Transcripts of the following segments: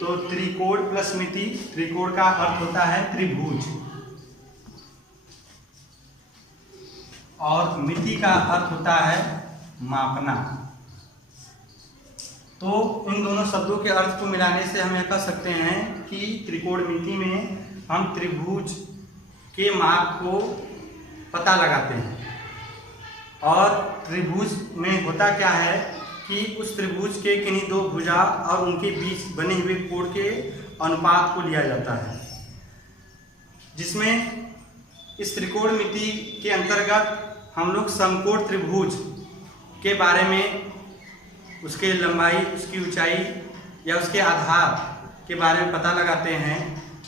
तो त्रिकोण प्लस मिति, त्रिकोण का अर्थ होता है त्रिभुज और मिति का अर्थ होता है मापना। तो इन दोनों शब्दों के अर्थ को मिलाने से हम यह कह सकते हैं कि त्रिकोणमिति में हम त्रिभुज के माप को पता लगाते हैं। और त्रिभुज में होता क्या है कि उस त्रिभुज के किन्हीं दो भुजा और उनके बीच बने हुए कोण के अनुपात को लिया जाता है, जिसमें इस त्रिकोणमिति के अंतर्गत हम लोग समकोण त्रिभुज के बारे में, उसके लंबाई, उसकी ऊंचाई या उसके आधार के बारे में पता लगाते हैं।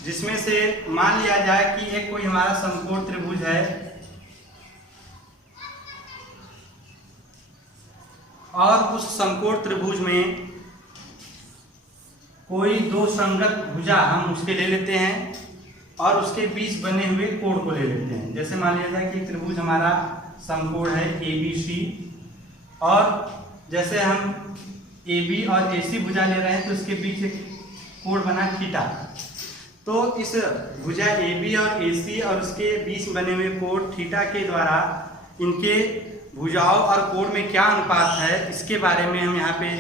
जिसमें से मान लिया जाए कि एक कोई हमारा समकोण त्रिभुज है और उस समकोण त्रिभुज में कोई दो संगत भुजा हम उसके ले लेते हैं और उसके बीच बने हुए कोण को ले लेते हैं। जैसे मान लिया जाए कि त्रिभुज हमारा समकोण है ABC और जैसे हम AB और AC भुजा ले रहे हैं तो इसके बीच एक कोण बना थीटा। तो इस भुजा AB और AC और उसके बीच बने हुए कोण थीटा के द्वारा इनके भुजाओं और कोण में क्या अनुपात है, इसके बारे में हम यहाँ पे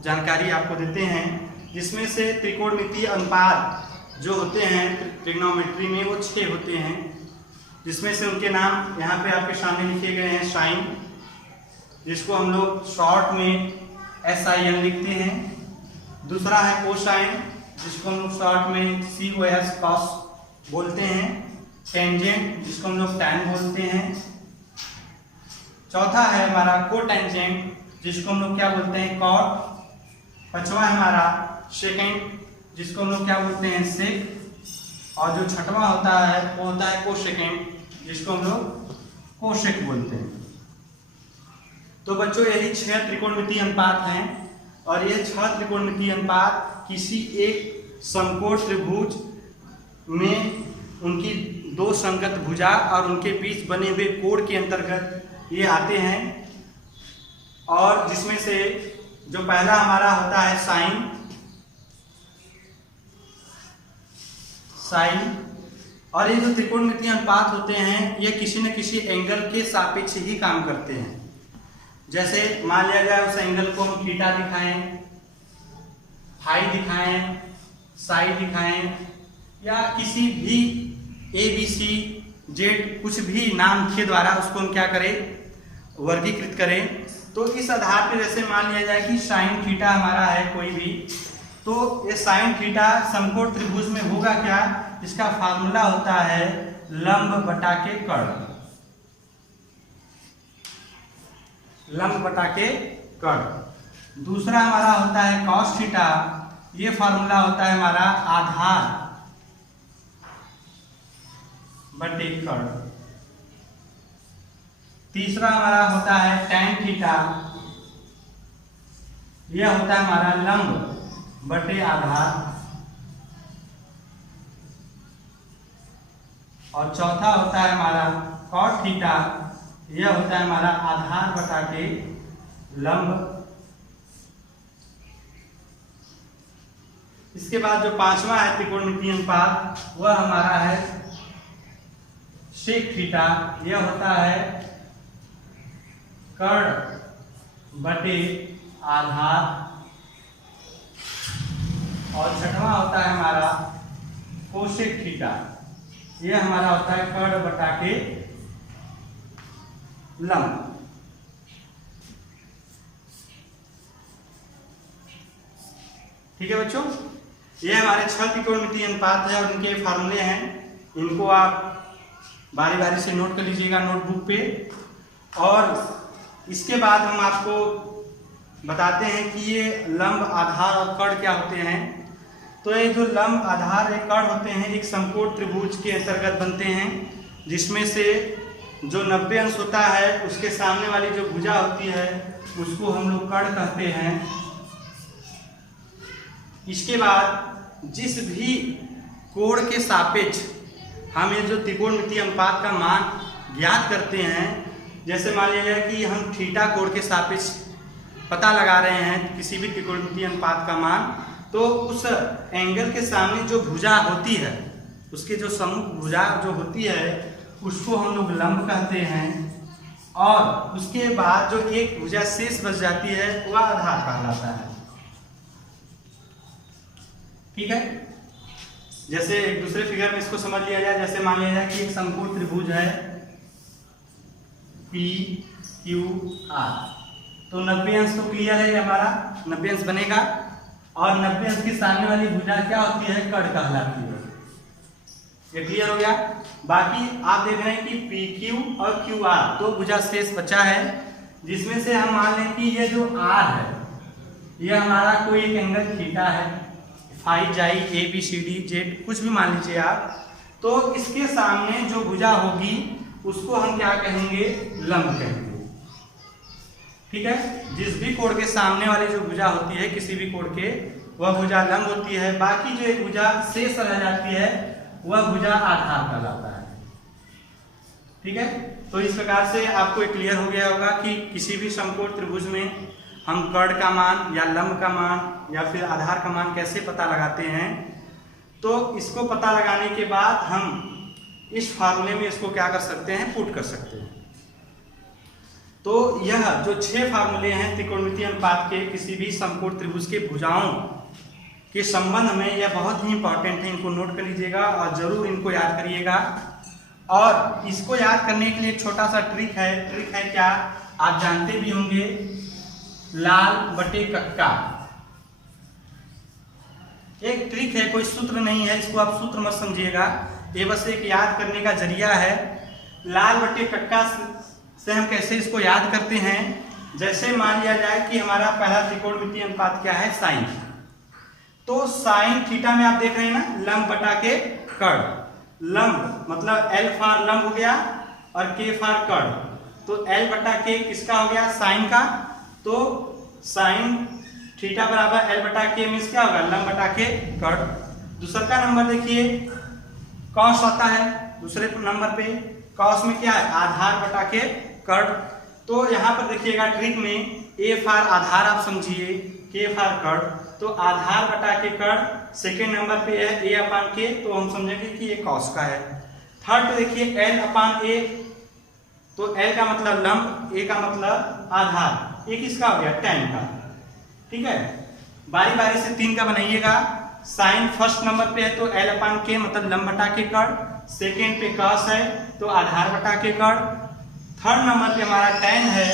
जानकारी आपको देते हैं। जिसमें से त्रिकोणमितीय अनुपात जो होते हैं ट्रिग्नोमेट्री में वो 6 होते हैं, जिसमें से उनके नाम यहाँ पे आपके सामने लिखे गए हैं। साइन, जिसको हम लोग शॉर्ट में SIN लिखते हैं। दूसरा है कोसाइन, जिसको हम लोग शॉर्ट में COS कॉस बोलते हैं। टेंजेंट, जिसको हम लोग टैन बोलते हैं। चौथा है हमारा कोटेंजेंट, जिसको हम लोग क्या बोलते हैं, कॉट। पांचवा है हमारा सेकेंड, जिसको हम लोग क्या बोलते हैं, सेक। और जो छठवां होता है वो होता है कोसेकेंड, जिसको हम लोग कोसेक बोलते हैं। तो बच्चों यही 6 त्रिकोणमितीय अनुपात हैं और ये 6 त्रिकोणमितीय अनुपात किसी एक समकोण त्रिभुज में उनकी दो संगत भुजा और उनके बीच बने हुए कोण के अंतर्गत ये आते हैं। और जिसमें से जो पहला हमारा होता है साइन, और ये जो त्रिकोणमितीय अनुपात होते हैं ये किसी न किसी एंगल के सापेक्ष ही काम करते हैं। जैसे मान लिया जाए उस एंगल को हम थीटा दिखाएं, फाई दिखाएं, साई दिखाएं या किसी भी ABC, Z कुछ भी नाम के द्वारा उसको हम क्या करें, वर्गीकृत करें। तो इस आधार पर जैसे मान लिया जाए कि साइन थीटा हमारा है कोई भी, तो ये साइन थीटा समकोण त्रिभुज में होगा क्या, इसका फार्मूला होता है लंब बटा के कर्ण। लंब बटा के कर्ण। दूसरा हमारा होता है कॉस थीटा, ये फार्मूला होता है हमारा आधार बटे कर्ण। तीसरा हमारा होता है टैन थीटा, यह होता है हमारा लंब बटे आधार। और चौथा होता है हमारा कॉट थीटा, यह होता है हमारा आधार बटा के लंब। इसके बाद जो पांचवा है त्रिकोणमितीय अनुपात वह हमारा है सेक थीटा, यह होता है कर्ण बटे आधार। और छठवां होता है हमारा कोसेक थीटा, यह हमारा होता है कर्ण बटा के लंब। ठीक है बच्चों, ये हमारे 6 त्रिकोणमितीय अनुपात है और इनके फार्मूले हैं। इनको आप बारी बारी से नोट कर लीजिएगा नोटबुक पे। और इसके बाद हम आपको बताते हैं कि ये लंब, आधार और कर्ण क्या होते हैं। तो ये जो लंब, आधार और कर्ण होते हैं एक समकोण त्रिभुज के अंतर्गत बनते हैं, जिसमें से जो 90 अंश होता है उसके सामने वाली जो भुजा होती है उसको हम लोग कर्ण कहते हैं। इसके बाद जिस भी कोण के सापेक्ष हम ये जो त्रिकोणमितीय अनुपात का मान ज्ञात करते हैं, जैसे मान लीजिए कि हम थीटा कोण के सापेक्ष पता लगा रहे हैं किसी भी त्रिकोणमितीय अनुपात का मान, तो उस एंगल के सामने जो भुजा होती है, उसके जो सम्मुख भुजा जो होती है उसको हम लोग लंब कहते हैं, और उसके बाद जो एक भुजा शेष बच जाती है वह आधार कहलाता है। ठीक है, जैसे एक दूसरे फिगर में इसको समझ लिया जाए। जैसे मान लिया जाए कि एक समकोण त्रिभुज है पी क्यू आर, तो 90 अंश तो क्लियर है हमारा, 90 अंश बनेगा, और 90 अंश की सामने वाली भुजा क्या होती है, कर्ण कहलाती है। ये क्लियर हो गया। बाकी आप देख रहे हैं कि पी क्यू और क्यू आर दो भुजा शेष बचा है, जिसमें से हम मान लें कि ये जो आर है ये हमारा कोई एक एंगल थीटा है, फाई जाई A B C D Z कुछ भी मान लीजिए आप, तो इसके सामने जो भुजा होगी उसको हम क्या कहेंगे, लंब कहेंगे। ठीक है, जिस भी कोण के सामने वाली जो भुजा होती है किसी भी कोण के, वह भुजा लंब होती है। बाकी जो एक भुजा शेष रह जाती है वह भुजा आधार कहलाता है। ठीक है, तो इस प्रकार से आपको क्लियर हो गया होगा कि किसी भी समकोण त्रिभुज में हम कर्ण का मान या लंब का मान या फिर आधार का मान कैसे पता लगाते हैं। तो इसको पता लगाने के बाद हम इस फार्मूले में इसको क्या कर सकते हैं, पुट कर सकते हैं। तो यह जो 6 फार्मूले हैं त्रिकोणमितीय अनुपात के किसी भी समकोण त्रिभुज के भुजाओं के संबंध में, यह बहुत ही इंपॉर्टेंट है, इनको नोट कर लीजिएगा और जरूर इनको याद करिएगा। और इसको याद करने के लिए एक छोटा सा ट्रिक है क्या, आप जानते भी होंगे, लाल बटे कक्का एक ट्रिक है, कोई सूत्र नहीं है, इसको आप सूत्र मत समझिएगा, ये बस एक याद करने का जरिया है। लाल बटे कक्का से हम कैसे इसको याद करते हैं, जैसे मान लिया जाए कि हमारा पहला त्रिकोणमितीय अनुपात क्या है, साइन। तो साइन थीटा में आप देख रहे हैं ना, लंब बटा के कर्ण, लंब मतलब एल फार लंब हो गया और के फार कर्ण, तो एल बटा के किसका हो गया, साइन का। तो साइन थीटा बराबर एल बटा के मीन्स क्या होगा, लंब बटा के कर्ण। दूसरा का नंबर देखिए कॉस आता है, दूसरे नंबर पे कॉस में क्या है, आधार बटा के कर्ण। तो यहाँ पर देखिएगा ट्रिक में ए फार आधार आप समझिए, के फार कर्ण, तो आधार बटा के कर्ण। सेकेंड नंबर पे है ए अपान के, तो हम समझेंगे कि ये कॉस का है। थर्ड पे देखिए एल अपान ए, तो एल का मतलब लंब, ए का मतलब आधार, ए किसका हो गया, tan का। ठीक है, बारी बारी से 3 का बनाइएगा। साइन फर्स्ट नंबर पे है तो एल अपान के मतलब लंब बटा के कर्ण, सेकेंड पे कॉस है तो आधार बटा के कर्ण, थर्ड नंबर पे हमारा tan है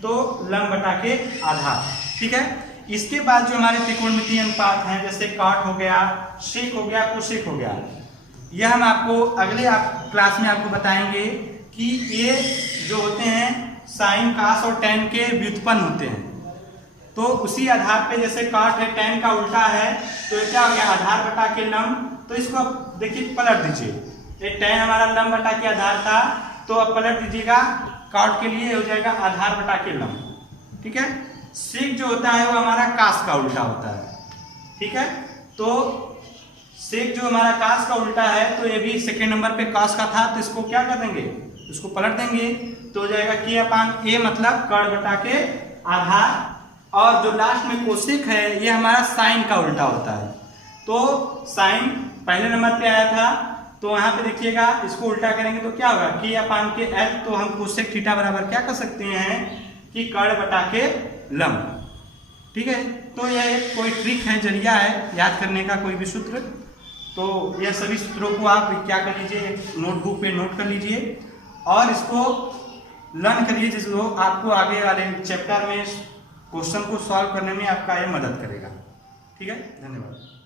तो लंब बटा के आधार। ठीक है, इसके बाद जो हमारे त्रिकोणमितीय अनुपात हैं, जैसे कॉट हो गया, सेक हो गया, कोसेक हो गया, यह हम आपको अगले क्लास में आपको बताएंगे कि ये जो होते हैं साइन कास और tan के व्युत्पन्न होते हैं। तो उसी आधार पे जैसे कॉट है tan का उल्टा है, तो ये क्या हो गया, आधार बटा के लंब। तो इसको आप देखिए पलट दीजिए, ये tan हमारा लंब बटा के आधार था, तो अब पलट दीजिएगा, कॉट के लिए हो जाएगा आधार बटा के लंब। ठीक है, सेक जो होता है वो हमारा कास का उल्टा होता है। ठीक है, तो सेक जो हमारा कास का उल्टा है, तो ये भी सेकेंड नंबर पे कास का था, तो इसको क्या कर देंगे, इसको पलट देंगे, तो हो जाएगा के अपान ए मतलब कर्ण बटा के आधार। और जो लास्ट में कोसेक है ये हमारा साइन का उल्टा होता है। तो साइन पहले नंबर पे आया था, तो यहाँ पे देखिएगा इसको उल्टा करेंगे तो क्या होगा, के अपान के एल, तो हम कोसेक थीटा बराबर क्या कर सकते हैं कि कर्ण बटा के लंब। ठीक है, तो यह एक कोई ट्रिक है, जरिया है याद करने का कोई भी सूत्र। तो यह सभी सूत्रों को आप क्या कर लीजिए, नोटबुक पे नोट कर लीजिए और इसको लर्न करिए, जिसको आपको आगे वाले चैप्टर में क्वेश्चन को सॉल्व करने में आपका ये मदद करेगा। ठीक है, धन्यवाद।